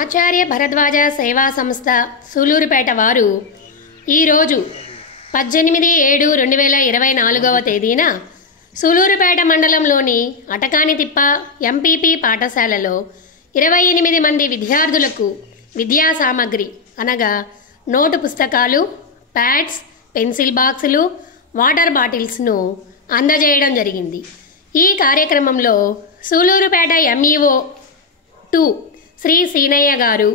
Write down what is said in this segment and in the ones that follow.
ఆచార్య భరద్వాజ సేవా సంస్థ సూలూరుపేట వారు ఈరోజు 18/7/2024 తేదీన సూలూరుపేట మండలంలోని అటకానితిప్ప ఎంపీపీ పాఠశాలలో 28 మంది విద్యార్థులకు విద్యా సామగ్రి అనగా నోటు పుస్తకాలు, ప్యాడ్స్, పెన్సిల్ బాక్సులు, వాటర్ బాటిల్స్ను అందజేయడం జరిగింది. ఈ కార్యక్రమంలో సూలూరుపేట ఎంఈఓ 2 శ్రీ సీనయ్య గారు,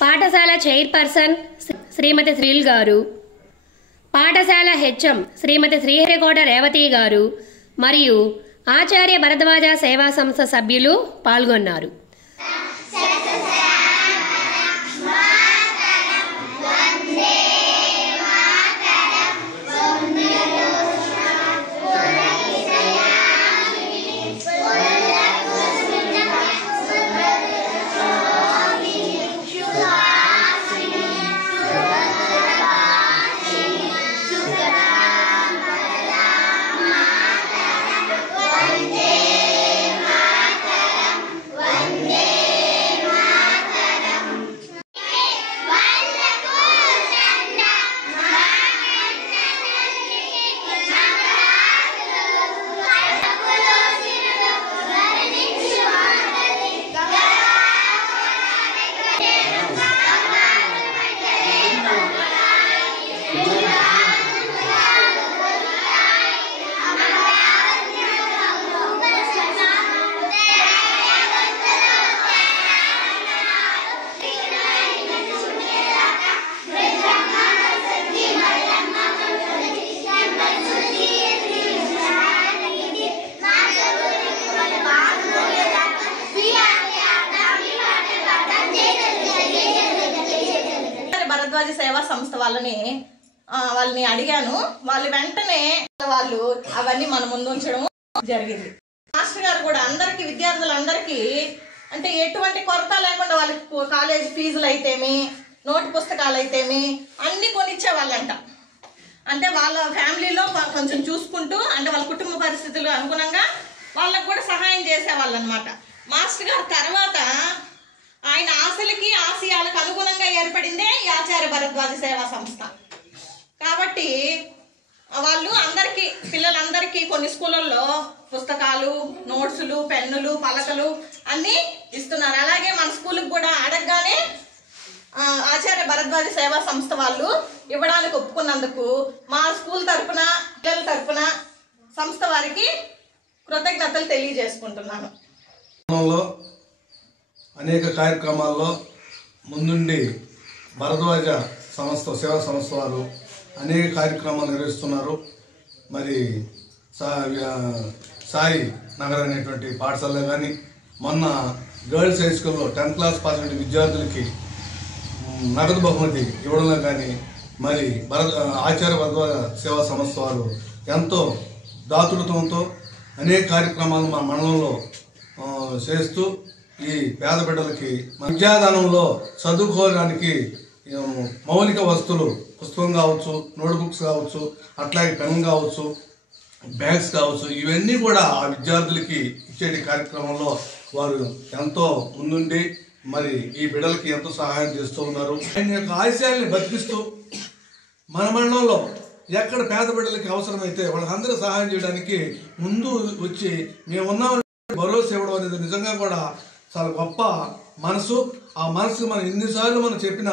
పాఠశాల చైర్పర్సన్ శ్రీమతి శ్రీల్ గారు, పాఠశాల హెచ్ఎం శ్రీమతి శ్రీహరికోట రేవతి గారు మరియు ఆచార్య భరద్వాజ సేవా సంస్థ సభ్యులు పాల్గొన్నారు. భరద్వాజ సేవా సంస్థ వాళ్ళని అడిగాను. వాళ్ళు వెంటనే అవన్నీ మన ముందు ఉంచడం జరిగింది. మాస్టర్ గారు కూడా అందరికి విద్యార్థులందరికీ అంటే ఎటువంటి కొరత లేకుండా వాళ్ళకి కాలేజ్ ఫీజులు అయితేమి, నోటు పుస్తకాలు అయితేమి అన్ని కొనిచ్చేవాళ్ళంట. అంటే వాళ్ళ ఫ్యామిలీలో కొంచెం చూసుకుంటూ అంటే వాళ్ళ కుటుంబ పరిస్థితులు అనుగుణంగా వాళ్ళకు కూడా సహాయం చేసేవాళ్ళు అనమాట. మాస్టర్ గారు తర్వాత ఆయన ఆశలకి ఆశయాలకు అనుగుణంగా ఏర్పడిందే ఈ ఆచార్య భరద్వాజ సేవా సంస్థ. కాబట్టి వాళ్ళు అందరికీ పిల్లలందరికీ కొన్ని స్కూళ్ళల్లో పుస్తకాలు, నోట్సులు, పెన్నులు, పలకలు అన్నీ ఇస్తున్నారు. అలాగే మన స్కూల్కి కూడా అడగగానే ఆచార్య భరద్వాజ సేవా సంస్థ వాళ్ళు ఇవ్వడానికి ఒప్పుకున్నందుకు మా స్కూల్ తరఫున, పిల్లల తరఫున సంస్థ వారికి కృతజ్ఞతలు తెలియజేసుకుంటున్నాను. అనేక కార్యక్రమాల్లో ముందుండి భరద్వాజ సేవా సంస్థ వారు అనేక కార్యక్రమాలు నిర్వహిస్తున్నారు. మరి సాయి నగర్ అనేటువంటి పాఠశాలలో కానీ మొన్న గర్ల్స్ హై స్కూల్లో 10th క్లాస్ పాస్ అయిన విద్యార్థులకి నగదు బహుమతి ఇవ్వడంలో కానీ మరి ఆచార్య భరద్వాజ సేవా సంస్థ వారు ఎంతో దాతృత్వంతో అనేక కార్యక్రమాలు మా మండలంలో చేస్తూ ఈ పేద బిడ్డలకి విద్యాదానంలో చదువుకోవడానికి మౌలిక వస్తువులు, పుస్తకం కావచ్చు, నోట్బుక్స్ కావచ్చు, అట్లాగే పెన్ కావచ్చు, బ్యాగ్స్ కావచ్చు, ఇవన్నీ కూడా ఆ విద్యార్థులకి ఇచ్చే కార్యక్రమంలో వారు ఎంతో ముందుండి మరి ఈ బిడ్డలకి ఎంతో సహాయం చేస్తూ ఉన్నారు. ఆయన యొక్క ఆశయాల్ని బతికిస్తూ మన మండలంలో ఎక్కడ పేద బిడ్డలకి అవసరమైతే వాళ్ళందరూ సహాయం చేయడానికి ముందు వచ్చి మేమున్నామని భరోసా ఇవ్వడం అనేది నిజంగా కూడా చాలా గొప్ప మనసు. ఆ మనసు మనం ఎన్నిసార్లు మనం చెప్పిన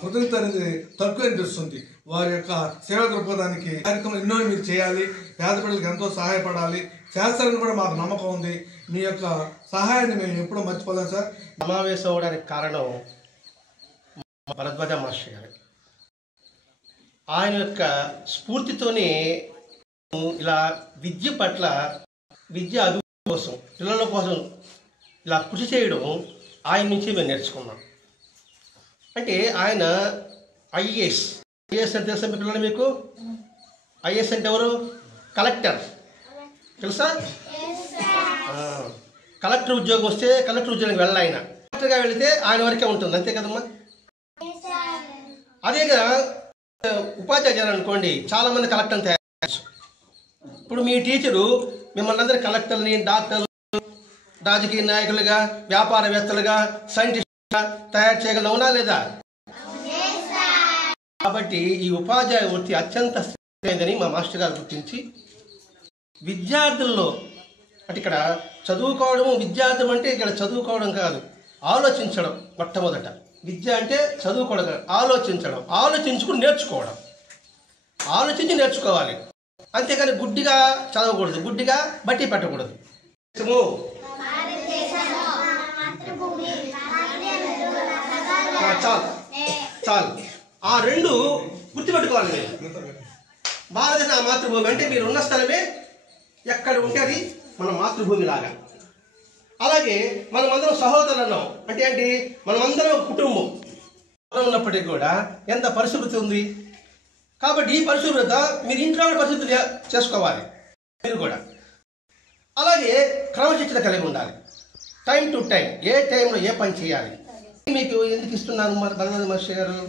కృతజ్ఞత అనేది తక్కువ అనిపిస్తుంది. వారి యొక్క సేవా దృక్పథానికి కార్యక్రమం ఎన్నో మీరు చేయాలి, పేద బిడ్డలకు ఎంతో సహాయపడాలి, చేస్తారని కూడా మాకు నమ్మకం ఉంది. మీ యొక్క సహాయాన్ని మేము ఎప్పుడూ మర్చిపోలేం సార్. సమావేశం అవడానికి కారణం భరద్వాజ మాస్టర్ గారు. ఆయన యొక్క స్ఫూర్తితోనే ఇలా విద్య పట్ల, విద్య అభివృద్ధి కోసం, పిల్లల కోసం ఇలా కృషి చేయడం ఆయన నుంచి మేము నేర్చుకున్నాం. అంటే ఆయన ఐఏఎస్ అంటే తెలుసా మీ పిల్లలు? మీకు ఐఏఎస్ అంటే ఎవరు? కలెక్టర్ తెలుసా? కలెక్టర్ ఉద్యోగం వస్తే కలెక్టర్ ఉద్యోగానికి వెళ్ళాలి. ఆయన కలెక్టర్గా వెళితే ఆయన వరకే ఉంటుంది, అంతే కదమ్మా? అదేగా ఉపాధ్యాయులు అనుకోండి, చాలామంది కలెక్టర్ని తయారు. ఇప్పుడు మీ టీచరు మిమ్మల్ని అందరూ కలెక్టర్ని, డాక్టర్లు, రాజకీయ నాయకులుగా, వ్యాపారవేత్తలుగా, సైంటిస్ట్ తయారు చేయగలవునా లేదా? కాబట్టి ఈ ఉపాధ్యాయ వృత్తి అత్యంత శ్రేష్టమైనదని మా మాస్టర్ గారు గుర్తించి విద్యార్థుల్లో అంటే ఇక్కడ చదువుకోవడం విద్యార్థం అంటే ఇక్కడ చదువుకోవడం కాదు, ఆలోచించడం. మొట్టమొదట విద్య అంటే చదువుకోవడం కాదు, ఆలోచించడం, ఆలోచించుకుని నేర్చుకోవడం. ఆలోచించి నేర్చుకోవాలి, అంతేకాని గుడ్డిగా చదవకూడదు, గుడ్డిగా బట్టి పెట్టకూడదు. చాలు చాలు, ఆ రెండు గుర్తుపెట్టుకోవాలి మీరు. భారతదేశ మాతృభూమి అంటే మీరు ఉన్న స్థలమే ఎక్కడ ఉంటే అది మన మాతృభూమి లాగా. అలాగే మనమందరం సహోదరులు అన్నాం అంటే ఏంటి, మనమందరం కుటుంబం ఉన్నప్పటికీ కూడా ఎంత పరిశుభ్రత ఉంది. కాబట్టి ఈ పరిశుభ్రత మీరు ఇంట్లో పరిశుభ్రత చేసుకోవాలి మీరు కూడా. అలాగే క్రమశిక్షణ కలిగి ఉండాలి, టైం టు టైం, ఏ టైంలో ఏ పని చేయాలి. మీకు ఎందుకు ఇస్తున్నారు బలరాజ మహర్షి గారు?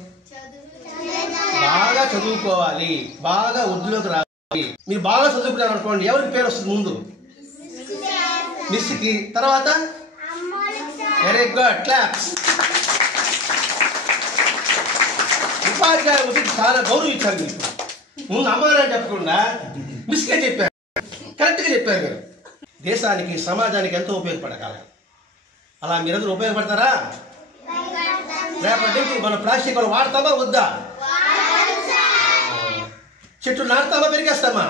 బాగా చదువుకోవాలి, బాగా వృద్ధిలోకి రావాలి. మీరు బాగా చదువుకున్నారు అనుకోండి, ఎవరికి పేరు వస్తుంది ముందు? మిస్కి, తర్వాత వెరీ గుడ్, క్లాప్స్. ఉపాధ్యాయ వృత్తికి చాలా గౌరవం ఇచ్చారు మీకు. ముందు అమ్మానని చెప్పకుండా మిస్కే చెప్పారు, కరెక్ట్గా చెప్పారు మీరు. దేశానికి సమాజానికి ఎంతో ఉపయోగపడగల. అలా మీరందరూ ఉపయోగపడతారా? రేపటి నుంచి మన ప్లాస్టిక్ వాడతామా వద్దా? చెట్లు నాటుతామా పెరిగేస్తామా?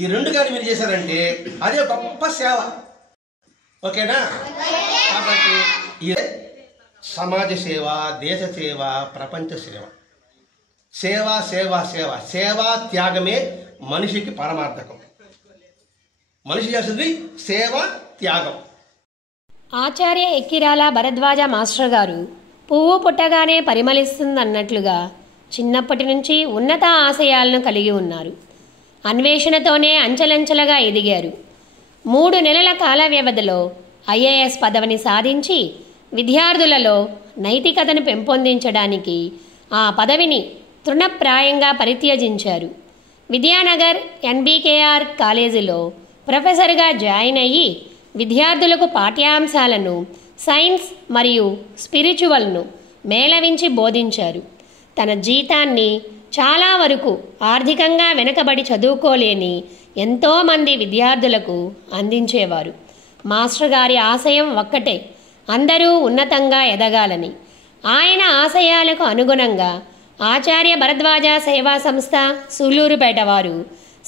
ఈ రెండు కానీ మీరు చేశారంటే అదే గొప్ప సేవ. ఓకేనా? కాబట్టి ఈ సమాజ సేవ, దేశ సేవ, ప్రపంచ సేవ, సేవ సేవ సేవ సేవా త్యాగమే మనిషికి పరమార్థకం. మనిషి చేస్తుంది సేవ, త్యాగం. ఆచార్య ఎక్కిరాల భరద్వాజ మాస్టర్ గారు పువ్వు పుట్టగానే పరిమళిస్తుందన్నట్లుగా చిన్నప్పటి నుంచి ఉన్నత ఆశయాలను కలిగి ఉన్నారు. అన్వేషణతోనే అంచెలంచెలుగా ఎదిగారు. 3 నెలల కాల వ్యవధిలో ఐఏఎస్ పదవిని సాధించి విద్యార్థులలో నైతికతను పెంపొందించడానికి ఆ పదవిని తృణప్రాయంగా పరిత్యజించారు. విద్యానగర్ ఎన్బీకేఆర్ కాలేజీలో ప్రొఫెసర్గా జాయిన్ అయ్యి విద్యార్థులకు పాఠ్యాంశాలను సైన్స్ మరియు స్పిరిచువల్ను మేళవించి బోధించారు. తన జీతాన్ని చాలా వరకు ఆర్థికంగా వెనుకబడి చదువుకోలేని ఎంతోమంది విద్యార్థులకు అందించేవారు. మాస్టర్ గారి ఆశయం ఒక్కటే, అందరూ ఉన్నతంగా ఎదగాలని. ఆయన ఆశయాలకు అనుగుణంగా ఆచార్య భరద్వాజ సేవా సంస్థ సూలూరుపేట వారు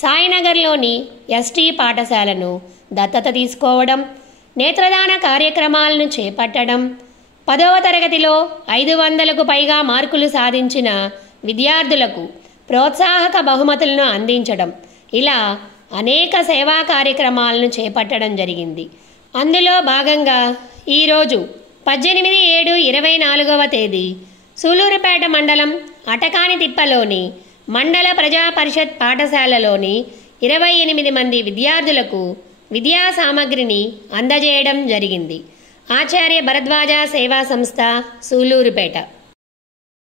సాయినగర్లోని ఎస్టీ పాఠశాలను దత్తత తీసుకోవడం, నేత్రదాన కార్యక్రమాలను చేపట్టడం, 10వ తరగతిలో 500కు పైగా మార్కులు సాధించిన విద్యార్థులకు ప్రోత్సాహక బహుమతులను అందించడం, ఇలా అనేక సేవా కార్యక్రమాలను చేపట్టడం జరిగింది. అందులో భాగంగా ఈరోజు 18/7/24వ తేదీ సూలూరుపేట మండలం అటకానితిప్పలోని మండల ప్రజా పరిషత్ పాఠశాలలోని 28 మంది విద్యార్థులకు విద్యా సామగ్రిని అందజేయడం జరిగింది. ఆచార్య భరద్వాజ సేవా సంస్థ సూలూరుపేట.